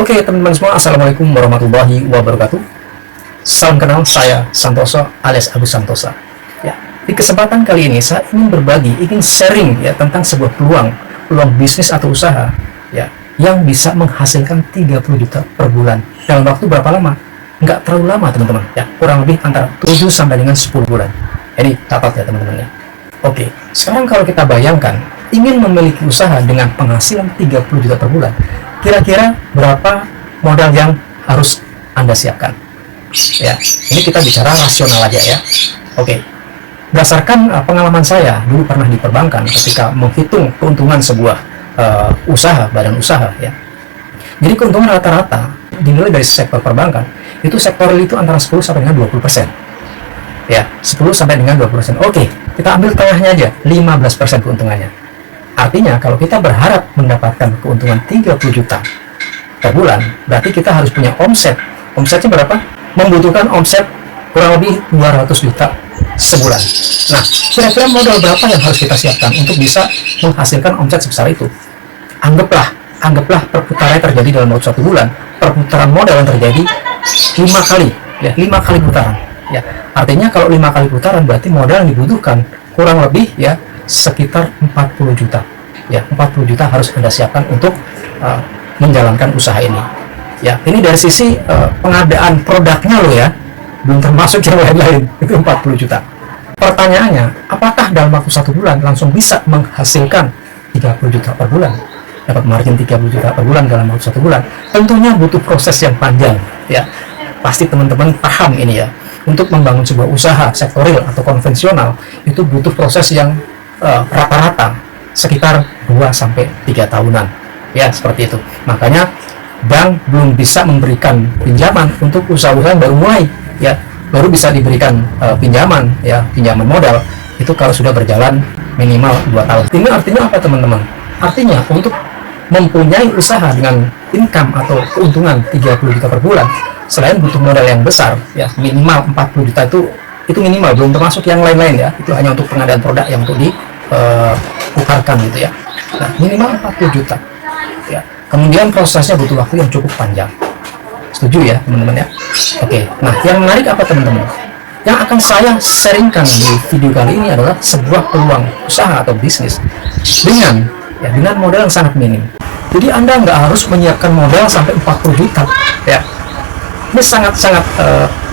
Oke teman-teman semua, Assalamualaikum warahmatullahi wabarakatuh. Salam kenal, saya Santoso alias Agus Santosa. Ya, di kesempatan kali ini saya ingin berbagi, ingin sharing ya tentang sebuah peluang bisnis atau usaha ya yang bisa menghasilkan 30 juta per bulan dalam waktu berapa lama? Nggak terlalu lama teman-teman ya, kurang lebih antara 7 sampai dengan 10 bulan. Jadi catat ya teman-teman ya. Oke, sekarang kalau kita bayangkan ingin memiliki usaha dengan penghasilan 30 juta per bulan, kira-kira berapa modal yang harus Anda siapkan? Ya, ini kita bicara rasional aja ya. Oke, berdasarkan pengalaman saya dulu pernah di perbankan ketika menghitung keuntungan sebuah badan usaha ya. Jadi keuntungan rata-rata dinilai dari sektor perbankan itu sektor real itu antara 10 sampai dengan 20%. Ya, 10 sampai dengan 20%. Oke, kita ambil tengahnya aja, 15% keuntungannya. Artinya kalau kita berharap mendapatkan keuntungan 30 juta per bulan, berarti kita harus punya omset. Omsetnya berapa? Membutuhkan omset kurang lebih 200 juta sebulan. Nah, kira-kira modal berapa yang harus kita siapkan untuk bisa menghasilkan omset sebesar itu? Anggaplah perputaran terjadi dalam waktu 1 bulan, perputaran modal yang terjadi 5 kali, ya 5 kali putaran. Ya, artinya kalau 5 kali putaran berarti modal yang dibutuhkan kurang lebih ya sekitar 40 juta. Ya, 40 juta harus Anda siapkan untuk menjalankan usaha ini. Ya, ini dari sisi pengadaan produknya loh ya. Belum termasuk yang lain-lain. Itu 40 juta. Pertanyaannya, apakah dalam waktu 1 bulan langsung bisa menghasilkan 30 juta per bulan? Dapat margin 30 juta per bulan dalam waktu 1 bulan? Tentunya butuh proses yang panjang ya. Pasti teman-teman paham ini ya. Untuk membangun sebuah usaha sektor real atau konvensional itu butuh proses yang rata-rata sekitar 2-3 tahunan ya, seperti itu. Makanya bank belum bisa memberikan pinjaman untuk usaha-usaha yang baru mulai ya, baru bisa diberikan pinjaman modal itu kalau sudah berjalan minimal 2 tahun. Ini artinya apa teman-teman? Artinya untuk mempunyai usaha dengan income atau keuntungan 30 juta per bulan, selain butuh modal yang besar ya, minimal 40 juta itu minimal, belum termasuk yang lain-lain ya. Itu hanya untuk pengadaan produk yang untuk diputarkan gitu ya. Nah, minimal 40 juta ya. Kemudian prosesnya butuh waktu yang cukup panjang. Setuju ya teman-teman ya? Oke, nah yang menarik apa teman-teman? Yang akan saya sharingkan di video kali ini adalah sebuah peluang usaha atau bisnis dengan modal yang sangat minim. Jadi Anda nggak harus menyiapkan modal sampai 40 juta ya. Ini sangat-sangat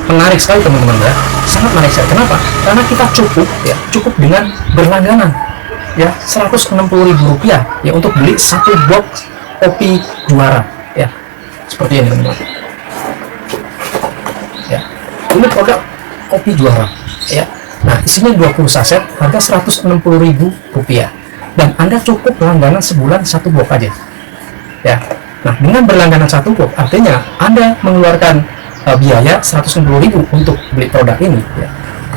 menarik sekali teman-teman ya. Sangat menarik sekali. Kenapa? Karena kita cukup dengan berlangganan ya, Rp160.000 ya untuk beli 1 box kopi Juara ya. Seperti ini teman-teman. Ya. Ini produk kopi Juara ya. Nah, isinya 20 saset, harga Rp160.000 dan Anda cukup berlangganan sebulan 1 box aja. Ya. Nah, dengan berlangganan 1 box artinya Anda mengeluarkan biaya 160.000 untuk beli produk ini ya.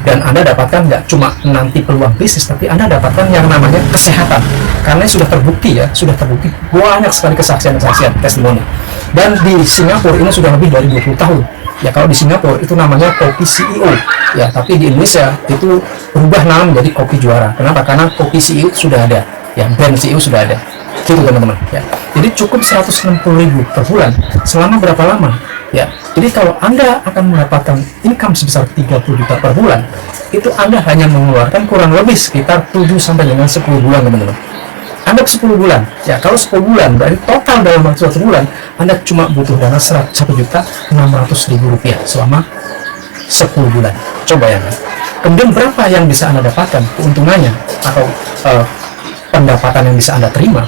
Dan Anda dapatkan nggak cuma nanti peluang bisnis, tapi Anda dapatkan yang namanya kesehatan, karena sudah terbukti banyak sekali kesaksian testimoni. Dan di Singapura ini sudah lebih dari 20 tahun ya. Kalau di Singapura itu namanya kopi CEO ya, tapi di Indonesia itu berubah nama menjadi kopi Juara. Kenapa? Karena kopi CEO sudah ada ya, brand CEO sudah ada gitu teman-teman ya. Jadi cukup 160.000 per bulan selama berapa lama ya. Jadi kalau Anda akan mendapatkan income sebesar 30 juta per bulan, itu Anda hanya mengeluarkan kurang lebih sekitar 7 sampai dengan 10 bulan teman-teman. Anggap 10 bulan ya. Kalau 10 bulan berarti total dalam waktu 1 bulan Anda cuma butuh dana Rp1.600.000 selama 10 bulan. Coba ya. Kemudian berapa yang bisa Anda dapatkan keuntungannya atau pendapatan yang bisa Anda terima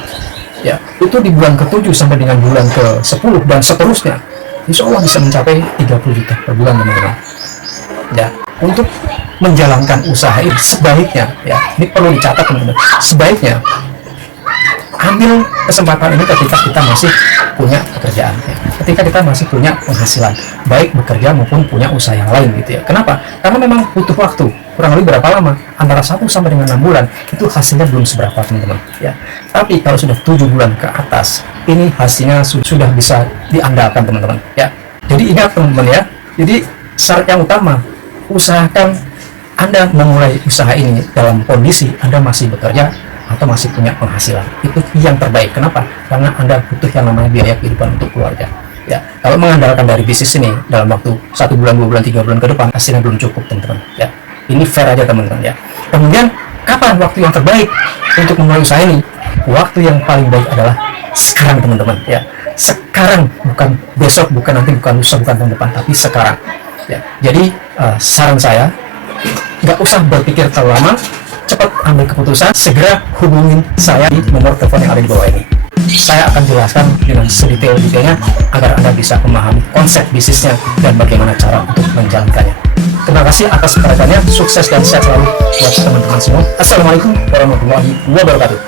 ya, itu di bulan ke-7 sampai dengan bulan ke-10 dan seterusnya, insya Allah bisa mencapai 30 juta per bulan teman-teman ya. Untuk menjalankan usaha ini sebaiknya ya, ini perlu dicatat teman-teman, sebaiknya ambil kesempatan ini ketika kita masih punya pekerjaan ya. Ketika kita masih punya penghasilan baik bekerja maupun punya usaha yang lain gitu ya. Kenapa? Karena memang butuh waktu kurang lebih berapa lama, antara 1 sampai dengan 6 bulan itu hasilnya belum seberapa teman-teman ya. Tapi kalau sudah 7 bulan ke atas, ini hasilnya sudah bisa diandalkan teman-teman ya. Jadi ingat teman-teman ya, jadi syarat yang utama, usahakan Anda memulai usaha ini dalam kondisi Anda masih bekerja atau masih punya penghasilan. Itu yang terbaik. Kenapa? Karena Anda butuh yang namanya biaya kehidupan untuk keluarga. Ya, kalau mengandalkan dari bisnis ini dalam waktu 1 bulan, 2 bulan, 3 bulan ke depan, hasilnya belum cukup, teman-teman. Ya, ini fair aja, teman-teman. Ya. Kemudian, kapan waktu yang terbaik untuk memulai usaha ini? Waktu yang paling baik adalah sekarang, teman-teman. Ya, sekarang, bukan besok, bukan nanti, bukan lusa, bukan tahun depan, tapi sekarang. Ya, jadi saran saya, nggak usah berpikir terlalu lama, cepat ambil keputusan, segera hubungin saya di nomor telepon yang ada di bawah ini. Saya akan jelaskan dengan sedetail-detailnya agar Anda bisa memahami konsep bisnisnya dan bagaimana cara untuk menjalankannya. Terima kasih atas perhatiannya, sukses dan sehat selalu buat teman-teman semua. Assalamualaikum warahmatullahi wabarakatuh.